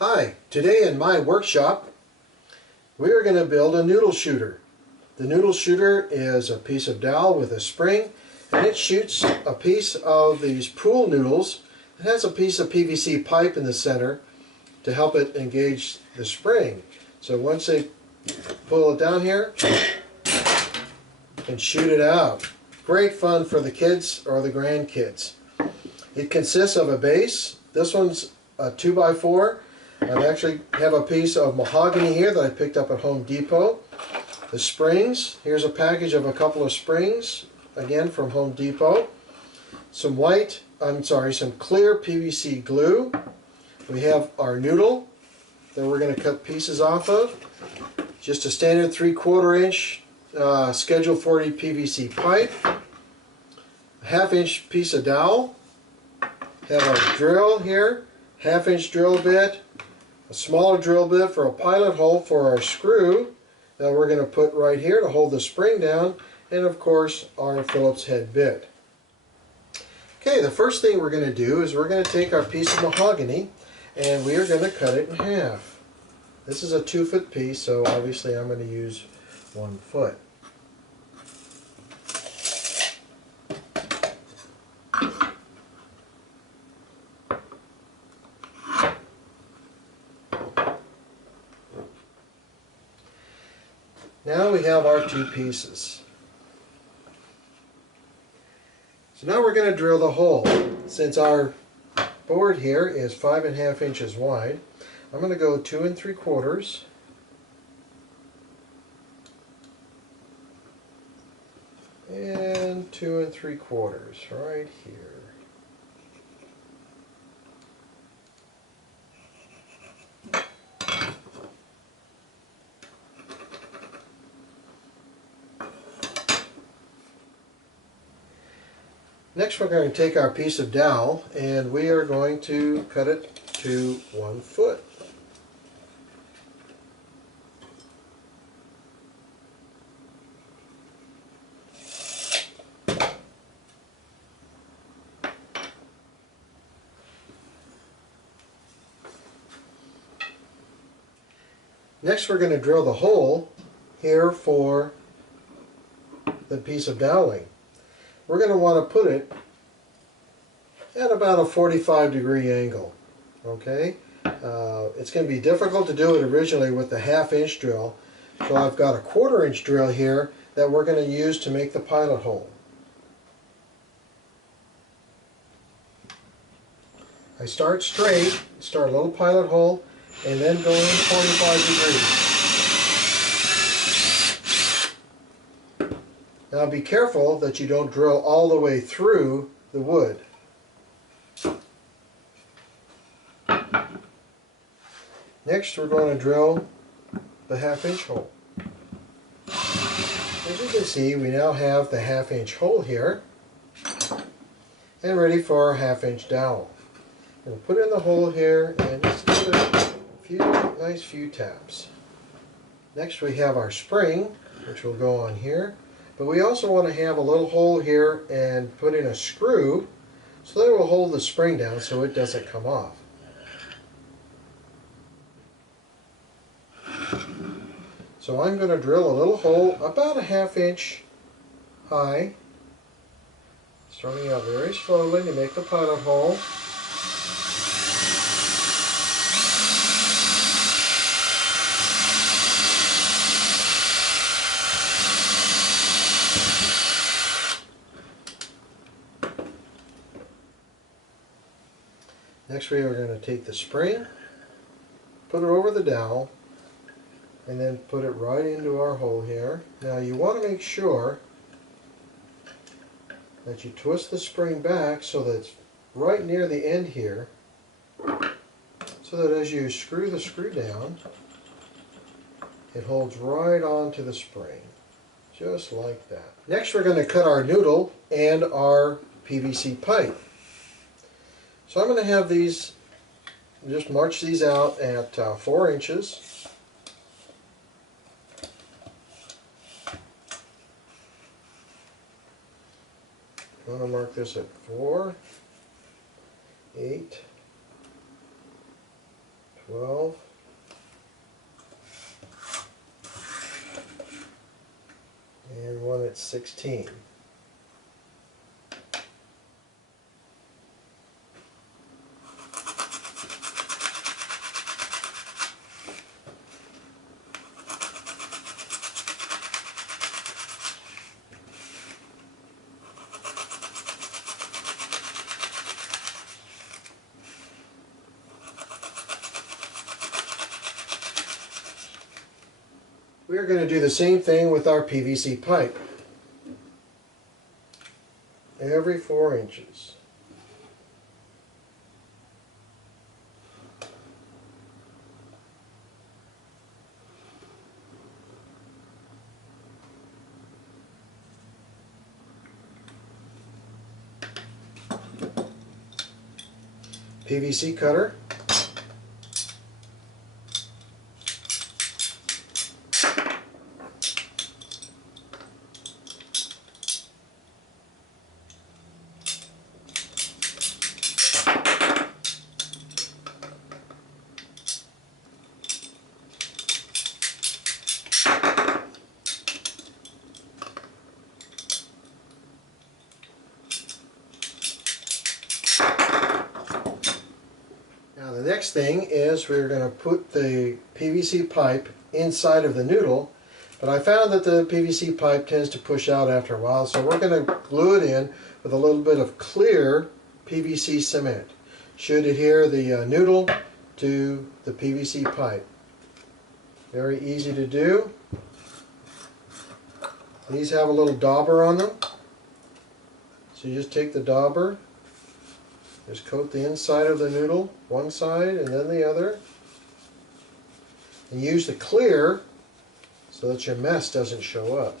Hi, today in my workshop we are going to build a noodle shooter. The noodle shooter is a piece of dowel with a spring, and it shoots a piece of these pool noodles. It has a piece of PVC pipe in the center to help it engage the spring. So once they pull it down here, and shoot it out. Great fun for the kids or the grandkids. It consists of a base. This one's a 2x4. I actually have a piece of mahogany here that I picked up at Home Depot. The springs, here's a package of a couple of springs, again from Home Depot. Some clear PVC glue. We have our noodle that we're going to cut pieces off of. Just a standard 3/4 inch Schedule 40 PVC pipe. A 1/2 inch piece of dowel. Have our drill here, 1/2 inch drill bit, a smaller drill bit for a pilot hole for our screw that we're going to put right here to hold the spring down, and of course our Phillips head bit. Okay, the first thing we're going to do is we're going to take our piece of mahogany and we are going to cut it in half. This is a 2-foot piece, so obviously I'm going to use 1 foot. Now we have our 2 pieces. So now we're going to drill the hole. Since our board here is 5.5 inches wide, I'm going to go 2 3/4 and 2 3/4 right here. Next we're going to take our piece of dowel and we are going to cut it to 1 foot. Next we're going to drill the hole here for the piece of doweling. We're going to want to put it at about a 45-degree angle. Okay, it's going to be difficult to do it originally with the 1/2 inch drill, so I've got a 1/4 inch drill here that we're going to use to make the pilot hole. I start straight, start a little pilot hole, and then go in 45 degrees. Now be careful that you don't drill all the way through the wood. Next we're going to drill the 1/2 inch hole. As you can see, we now have the 1/2 inch hole here and ready for our 1/2 inch dowel. We'll put it in the hole here and just give it a nice few taps. Next we have our spring, which will go on here. But we also want to have a little hole here and put in a screw so that it will hold the spring down so it doesn't come off. So I'm going to drill a little hole about a 1/2 inch high, starting out very slowly to make the pilot hole. Next we are going to take the spring, put it over the dowel, and then put it right into our hole here. Now you want to make sure that you twist the spring back so that it's right near the end here, so that as you screw the screw down, it holds right onto the spring, just like that. Next we're going to cut our noodle and our PVC pipe. So I'm going to have these, just march these out at 4 inches. I'm going to mark this at 4, 8, 12. And one at 16. We're going to do the same thing with our PVC pipe. Every 4 inches. PVC cutter. Now the next thing is we're going to put the PVC pipe inside of the noodle, but I found that the PVC pipe tends to push out after a while, so we're going to glue it in with a little bit of clear PVC cement. Should adhere the noodle to the PVC pipe. Very easy to do. These have a little dauber on them, so you just take the dauber, just coat the inside of the noodle, one side and then the other, and use the clear so that your mess doesn't show up.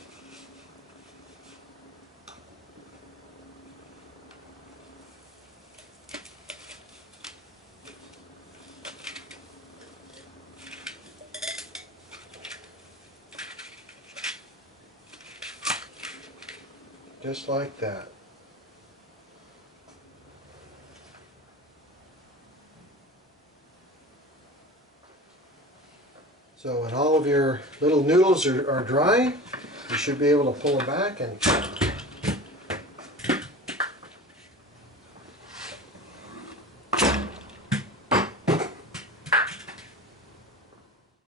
Just like that. So when all of your little noodles are dry, you should be able to pull them back and